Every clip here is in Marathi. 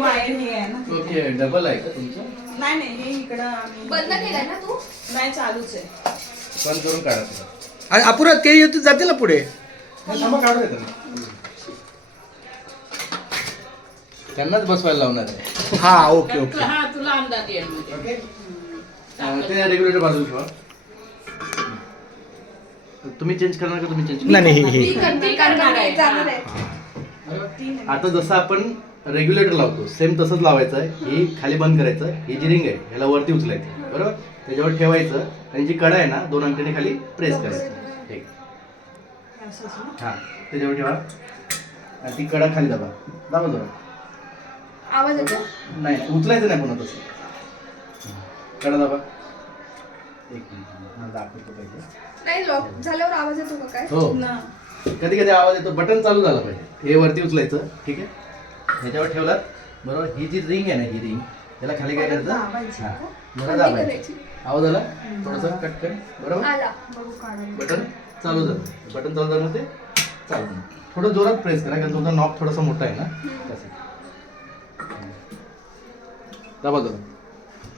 वायर हे आहे ना. ओके डबल आहे का तुमचं? नाही नाही हे इकडं आम्ही बंद केलाय ना तू? नाही चालूच आहे. बंद करून काढा तुला. आणि अपुरा ते येत जाते ना पुढे. थांबा काढू येतं ना. त्यांनाच बसवायला लावणार आहे. हा ओके ओके. हा तुला अंदाज येईल म्हणजे. ओके ते रेग्युलेटर बाजूला ठेवा. तुम्ही चेंज करणार का? तुम्ही चेंज नाही नाही मी हे करते करणार आहे जाणार आहे. आता जसं आपण रेग्युलेटर लावतो सेम तसंच लावायचं आहे. ही खाली बंद करायचं. ही जी रिंग आहे ह्याला वरती उचलायचं बरोबर. त्याच्यावर ठेवायचं आणि जी कडा आहे ना 2 अंगठ्याने खाली प्रेस करायचं. ठीक हां त्याच्यावर ठेवा आणि ती कडा खाली दाबा. दाबा जरा. आवाज येतो? नाही उचलायचं नाही पुन्हा तसं. कडा दाबा. एक मिनिट मला दाखवतो पाहिजे. नाही लॉक झाल्यावर आवाज येतो का काय? हो ना. कधी कधी आवाज येतो. बटन चालू झालं पाहिजे. हे वरती उचलायचं ठीक आहे. ह्याच्यावर ठेवलात बरोबर. ही जी रिंग आहे ना ही रिंग त्याला खाली काय करायचं दाबायची हां का? जरा दाबायचं. आवाज आला थोडंसं कट कर बरोबर. आला. बघू काढून. बटन चालू झालं. बटन चालू झालं ते चालू. थोडं जोरात प्रेस करा कारण तुमचा नॉब थोडासा मोठा आहे ना तसं. दाबा जरा.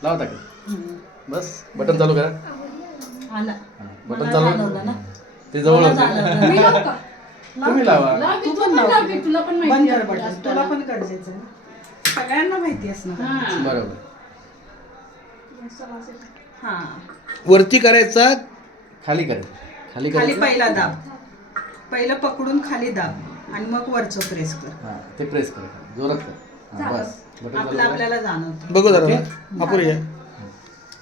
लावा टाका. बस बटन चालू करा. आला. बटन मला चालू जाणवलं ना. ते जवळ मला होतं. जाणवलं. मी लावू का? तुम्ही लावा. लाव की तू तू पण पण लाव. लाव की तुला पण बंद माहिती कर आहे बटन. जास्त. तुला पण गरजेचं आहे ना. सगळ्यांना माहिती असणार. हा. बरोबर. हा वरती करायचा. खाली करायचं. खाली खाली करायचं. पहिला दाब. पहिलं पकडून खाली दाब आणि मग वरचं प्रेस कर. हां ते प्रेस करा जोरात कर. हां, बस बटन चालू आपलं करा. आपल्याला जाणवतं. बघू जरा अपुरी आहे.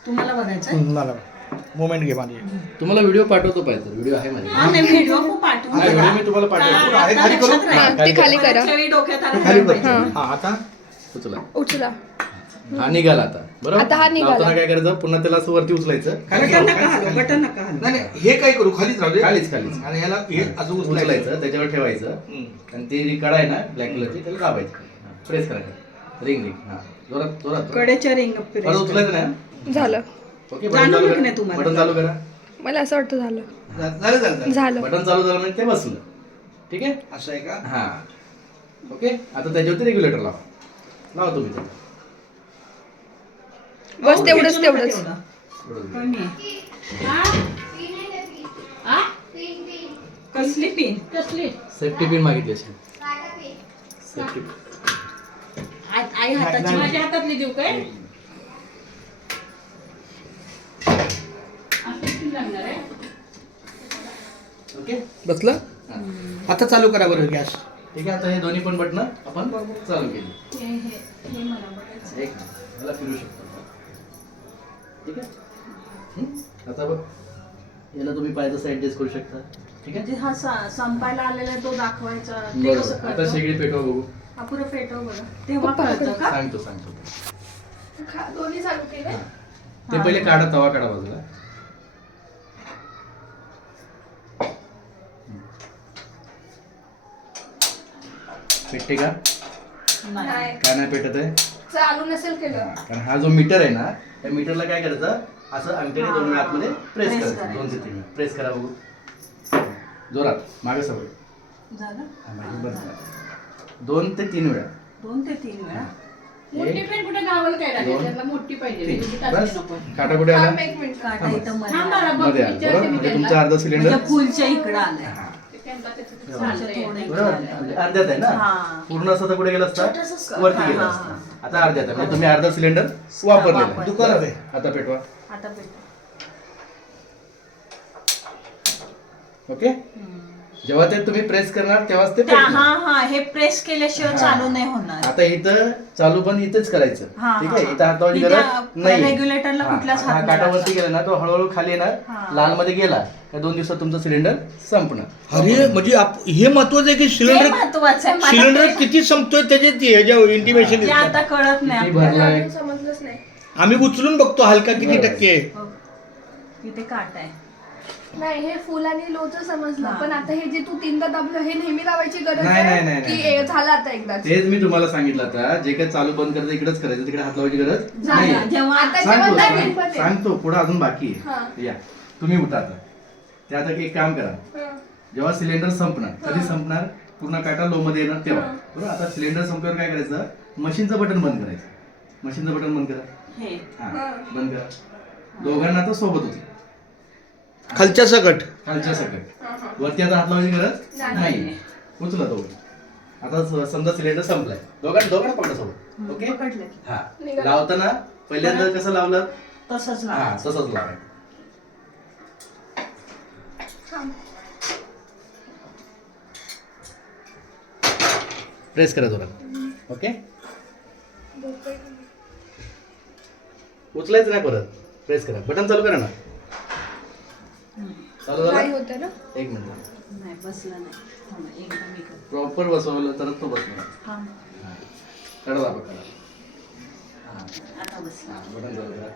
तुम्हाला बघायचं मला मोमेंट घे माझी. तुम्हाला व्हिडिओ पाठवतो पाहिजे. व्हिडिओ आहे माझ्याकडे. हा नाही व्हिडिओ खूप पाठवून नाही, ठेवा. व्हिडिओ मी तुम्हाला पाठवतो. आता आहे, खाली करू? लक्षात राहील. ते खाली करा. वरच्या वेळी डोक्यात आलं खाली नाही पाहिजे. हा आता उचला. उचला. हा निघाला आता बरोबर. आता हा निघाला. लावताना काय करायचं पुन्हा त्याला असं वरती उचलायचं. बटन नका हलवू. बटन नका हलवू. नाही नाही, हे काय करू खालीच राहू दे. खालीच खालीच आणि ह्याला हे अजून उचलायचं. उचलायचं त्याच्यावर ठेवायचं आणि ती जी कडा आहे ना ब्लॅक कलरची त्याला दाबायची. प्रेस करायचं. रिंग रिंग हा जोरात जोरात. कडेच्या रिंग परत उचलायचं नाही. झालं. ओके बटन जाणवलं चालू की नाही करा. तुम्हाला? बटन चालू करा. मला असं वाटतं झालं. झालं झालं झालं. बटन चालू झालं म्हणजे ते बसलं. ठीक आहे. असं आहे का? हा ओके आता त्याच्यावरती रेग्युलेटर लावा. लावा तुम्ही ते. बस तेवढंच खेचू नका तेवढंच. तेवढं. बरोबर. कमी आहे. हा? हा? कसली पिन? कसली? सेफ्टी पिन मागितली असेल. Safety pin. आई हाताची. माझ्या हातातली देऊ काय? असं किती लागणार आहे? ओके बसलं. हा. आता चालू करा बरं गॅस. ठीक आहे आता हे दोन्ही पण बटन आपण चालू केली. हे मला बघायचं. एक मला फिरू शकतो. ठीक आहे. आता बघ याला तुम्ही पायाचं ऍडजस्ट करू शकता. ठीक आहे. म्हणजे हा संपायला आलेला आहे तो दाखवायचा. ते बरोबर. कसं आता करतो? शेगडी पेटवा बघू. अपुरं फेटव बरं. तेव्हा कळतं का? सांगतो सांगतो. दोन्ही चालू केले. ते पहिले काढा तवा काढा बाजूला. पेटते का? नाही. काय नाही पेटत आहे. चालू नसेल केलं. कारण हा जो मीटर आहे ना त्या मीटरला काय करायचं असं अंगठ्याने 2 वेळा आतमध्ये प्रेस Press करायचं. करायचं. 2 ते 3 वेळा प्रेस करा बघू. जोरात मागे सवय. झालं? बंद करा. 2 ते 3 वेळा. 2 ते 3 वेळा. मोठी पेन कुठे गावाला काय लागेल? दोन, त्याला मोठी पाहिजे. तीन. म्हणजे बस टाचणी नको. काटा कुठे आला? थांब एक मिनिट. काटा इथं मध्ये थांब आला. जरा बघ, मध्ये आला विचारते बरोबर. मी म्हणजे त्यांना. तुमचा अर्धा सिलेंडर म्हणजे फुलच्या इकडं आलाय. ते त्यांना त्याचं फुलच्या चाललंय. थोडं इकडं बरोबर आलंय. अर्ध्यात आहे ना. हा. पूर्ण असं तर कुठे गेलं असतं छोटंसं वरती हा, गेलं हा, असतं. हा. आता अर्ध्यात आहे म्हणजे तुम्ही अर्धा सिलेंडर वापरलेला आहे. वापरलं. दुकानात आहे. आता पेटवा. आता पेटव. ओके जेव्हा ते तुम्ही प्रेस करणार तेव्हाच ते त्या- पेटणार. हा हा हे प्रेस केल्याशिवाय चालू नाही होणार. आता इथं चालू पण इथेच करायचं. हा, ठीक हा, आहे हा. इथं हातावाची इथे गरज नाही. रेग्युलेटरला कुठल्याच हात नाही काटावरती टाकायचा. गेला ना तो हळूहळू खाली येणार. हा. लाल मध्ये गेला का 2 दिवसात तुमचं सिलेंडर संपणार. अरे म्हणजे हे महत्वाचं आहे की हे सिलेंडर महत्वाचं आहे. मला सिलेंडर ते- किती संपतोय त्याचे ह्याच्या इंटिमेशन ते आता कळत नाही किती आपल्याला. भरलाय? अजून समजलंच नाही. आम्ही उचलून बघतो हलका किती बरोबर. टक्के आहे. हो. इथे काट आहे. नाही हे फुल आणि लोचं समजलं हा. पण आता हे जे तू 3दा दाबलं हे नेहमी लावायची गरज नाही, नाही, आहे नाही, की नाही. झालं आता एकदा तेच मी तुम्हाला सांगितलं आता जे काही चालू बंद करायचं इकडेच करायचं तिकडे हात लावायची गरज नाही. झालं. जेव्हा आता सांगतो जेव्हा सांग- नवीन मध्ये. सांगतो पुढे अजून बाकी हा. आहे. या तुम्ही उठा आता. ते आता एक काम करा हं. जेव्हा सिलेंडर संपणार कधी संपणार पूर्ण काटा लो मध्ये येणार तेव्हा. बरोबर. आता सिलेंडर संपल्यावर काय करायचं, मशीनचं बटन बंद करायचं. मशीनचं बटन बंद करा. हे हा बंद करा. दोघांना तर सोबत होती, खालच्या सकट. खालच्या सकट. वरती आता हात लावायची गरज नाही. उचला दोघं. आता समजा सिलेंडर संपलाय, दोघांना पकडा सोबत. ओके. पकडलं की हा लावताना पहिल्यांदा कसं लावलं, तसंच हा लावायचं. तसंच लावायचं. प्रेस करा जोरात. ओके. उचलायचं नाही परत, प्रेस करा. बटन चालू करा ना. चालू काय झालं. होतं ना? एक मिनिट. नाही बसला नाही. थांबा, एकदा मी करते. प्रॉपर बसवलं तर तो बसणार. हा, कडा दाबा करा. आता बसला. बटन चालू करा.